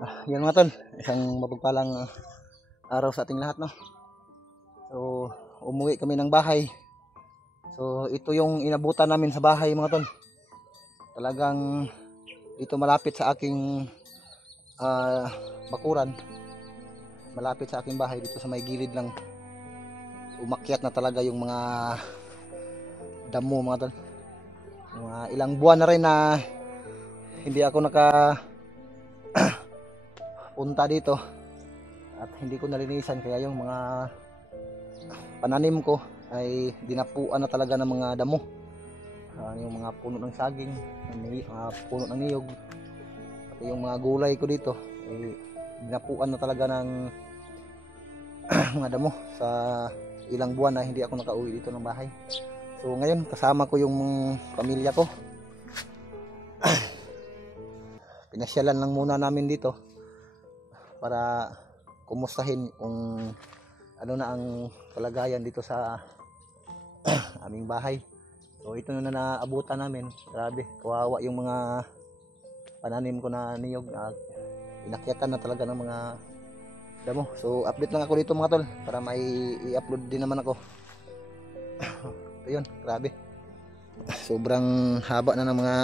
Yan mga tol, isang mapagpalang araw sa ating lahat, no? So, umuwi kami ng bahay. So, ito yung inabutan namin sa bahay mga tol. Talagang dito malapit sa aking bakuran. Malapit sa aking bahay dito sa may gilid lang. Umakyat na talaga yung mga damo mga tol. Mga ilang buwan na rin na hindi ako punta dito at hindi ko nalinisan, kaya yung mga pananim ko ay dinapuan na talaga ng mga damo. Yung mga puno ng saging, mga puno ng niyog, pati yung mga gulay ko dito ay dinapuan na talaga ng mga damo sa ilang buwan na hindi ako nakauwi dito ng bahay. So ngayon kasama ko yung pamilya ko. Pinasyalan lang muna namin dito para kumustahin kung ano na ang kalagayan dito sa aming bahay. So ito na naabutan namin. Grabe, kawawa yung mga pananim ko na niyog. Inakyatan na talaga ng mga damo. So update lang ako dito mga tol para may i-upload din naman ako. Ayun, grabe. Sobrang haba na ng mga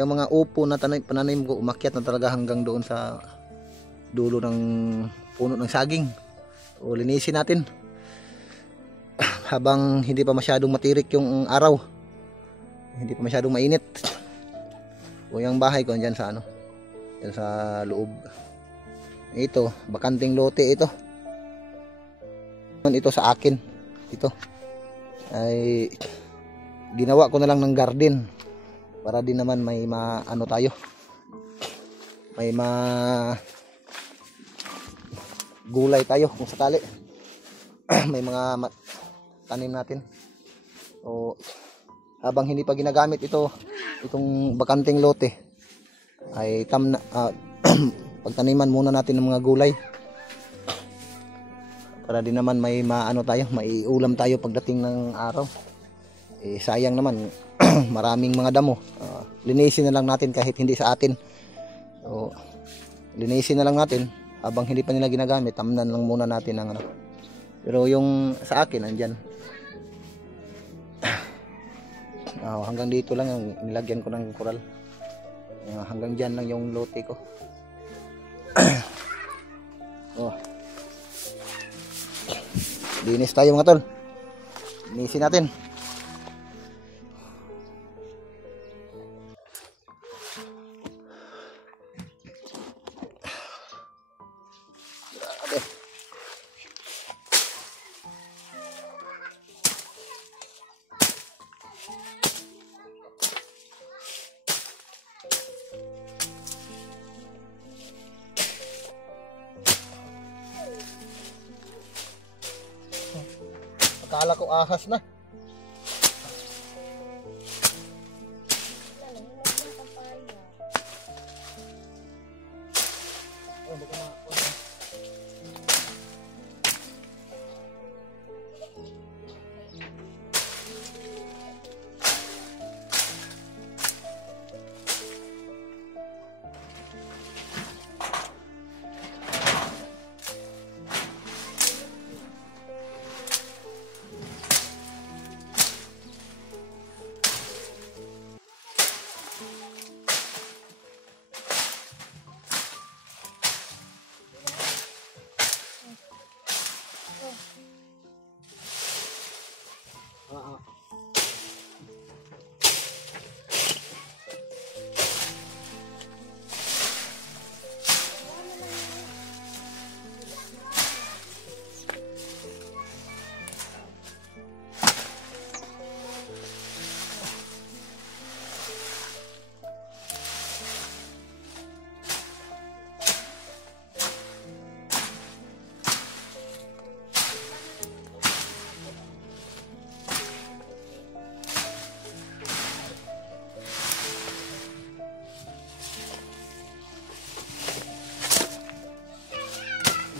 yung mga upo na pananim ko, umakyat na talaga hanggang doon sa dulo ng puno ng saging. O linisin natin habang hindi pa masyadong matirik yung araw, hindi pa masyadong mainit. O yung bahay ko andyan sa yan sa loob. Ito, bakanting lote ito. Ito sa akin. Ito ay ginawa ko na lang ng garden para din naman may tayo. May gulay tayo kung sakali. May mga tanim natin. O habang hindi pa ginagamit itong bakanting lote ay pagtaniman muna natin ng mga gulay para din naman may tayo, may ulam tayo pagdating ng araw. Sayang naman maraming mga damo. Linisin na lang natin kahit hindi sa atin. So linisin na lang natin habang hindi pa nila ginagamit, tamnan lang muna natin ang Pero yung sa akin andyan. Hanggang dito lang yung nilagyan ko ng coral. Hanggang dyan lang yung lote ko. Linis tayo mga tol. Linisin natin. Akala ko ahas na.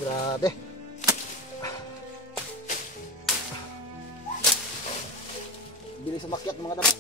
Grabe. Bilis umakyat mga damo.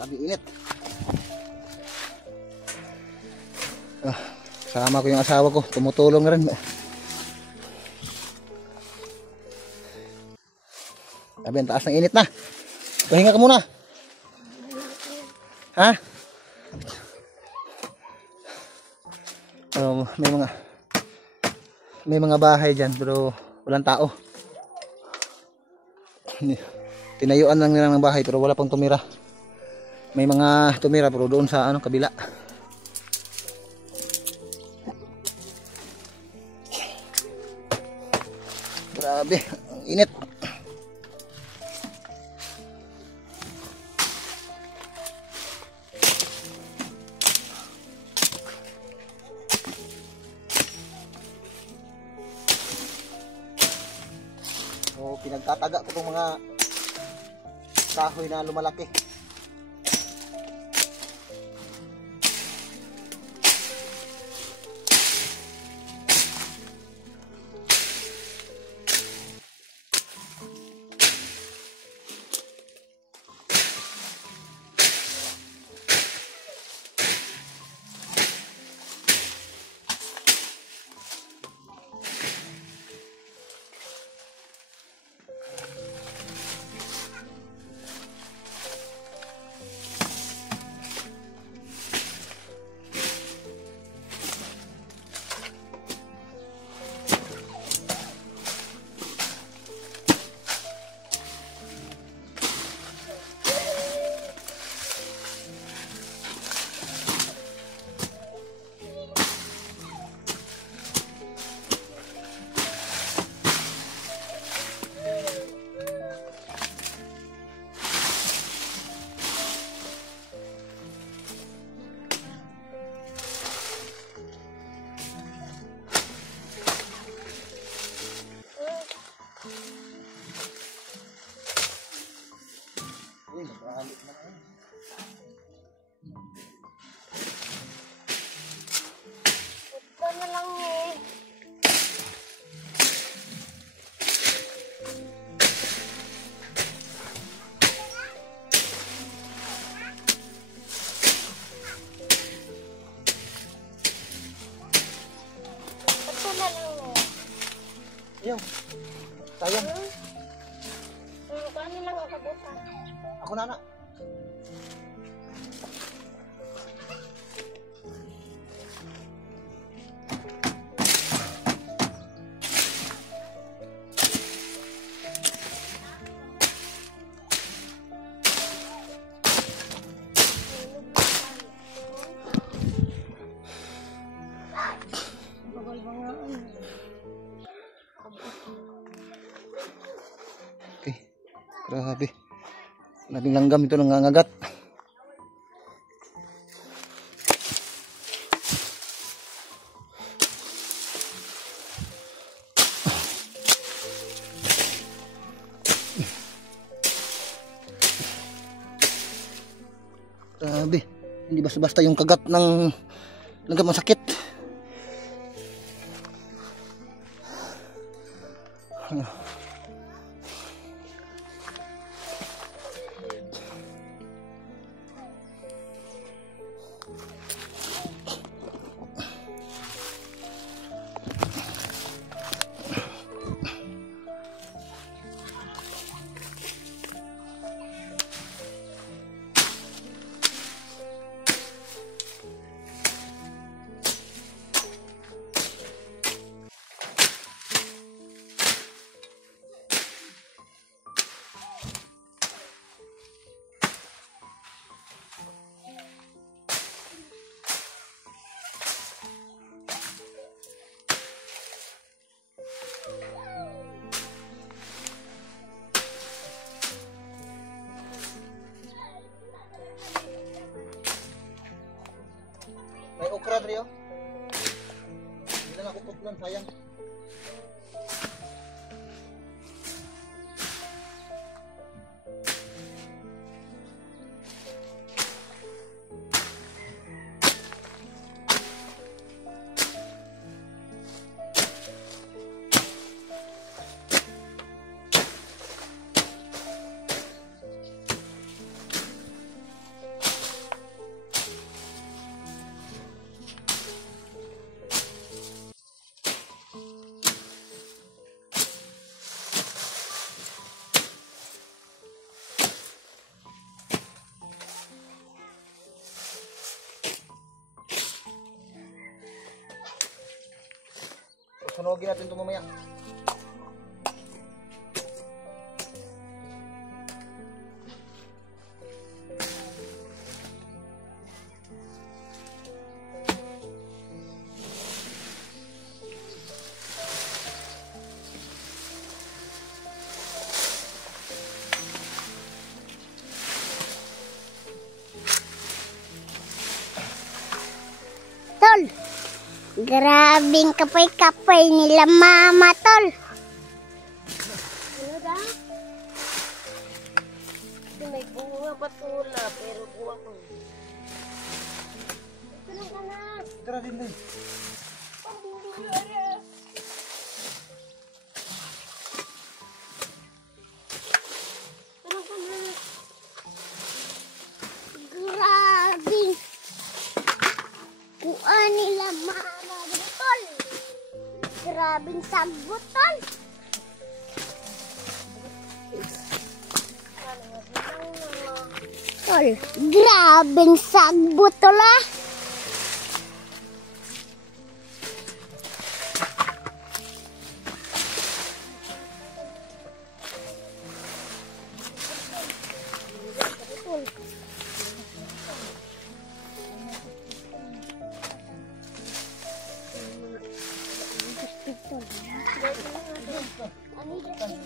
Grabe init. Sama ko yung asawa ko, tumutulong na rin. Sabi, ang taas ng init na. Pahinga ka muna. Ha? May mga bahay dyan pero walang tao. Tinayuan lang nila ng bahay pero wala pang tumira. May mga tumira pero doon sa kabila. Grabe, ang init. So, pinagtataga ko itong mga kahoy na lumalaki. Uy, nagkahalik na ngayon. Ito na lang eh. Ito na lang eh. Ayaw. Sayang. Kano lang ang kabutan. Ako na. Okay. Grabe. Labing langgam ito nangangagat. Grabe. Hindi basta-basta yung kagat ng langgam, masakit. May okra dito. Hindi lang ako putlan, sayang. Sunugin natin ito mamaya. Tol, grabing kapay-kapay nila mama, tol. Ano daw? May bunga patula, pero buwa ko. Ito na ka na. Tara din din. Ano ka na? Grabing kuan nila mama, tol. Grabing sagbot, tol. Tol, grabing sagbot, tol, ah.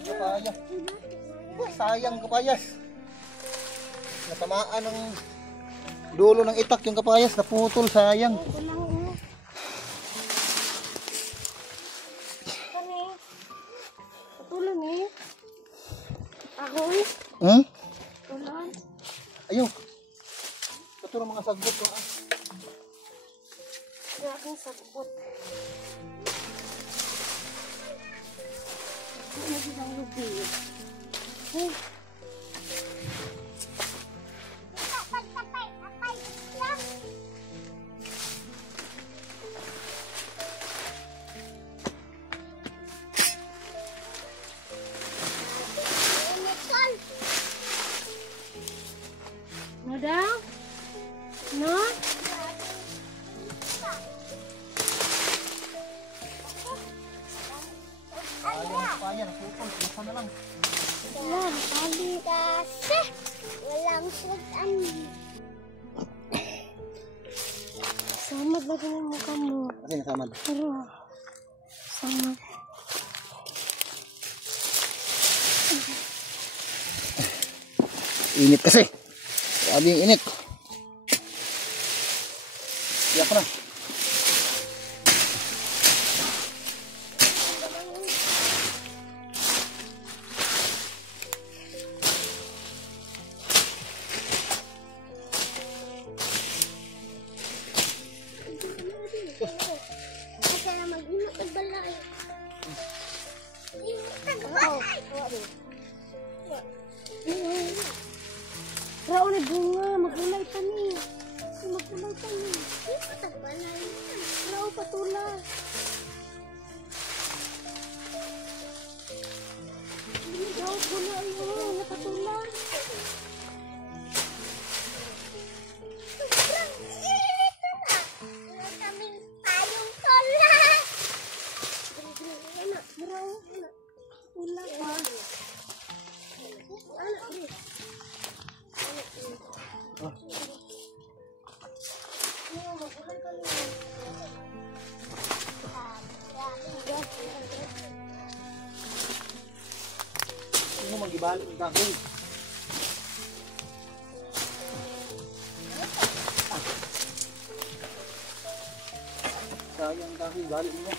Kapayas. Sayang kapayas. Natamaan ng dulo ng itak yung kapayas. Naputol, sayang. Patulan eh. Ahoy. Hmm? Patulan. Ayaw. Ito ng mga sagbot ko. Grabing sagbot. Ano bilang lubi? Ano daw? No? Sayang kapayas. Naputol. Pusa na lang. Wala, tali kasi. Walang sudan. Samad lagi ng mukha mo. Kasi nasamad. Pero, samad. Init kasi. Grabe yung init. Iyak ko na. Kasi na mag-inot ang balay. Inot ang balay. Rao na bunga, magulay pa ni. Magulay pa ni. Inot ang balay. Rao patula. Rao gulay mo, napatula. Sobrang init na. Wala kaming payong tola. Rao, ulang pa. Ano mag-ibalik ng dahil? Sayang dahil, balik mo.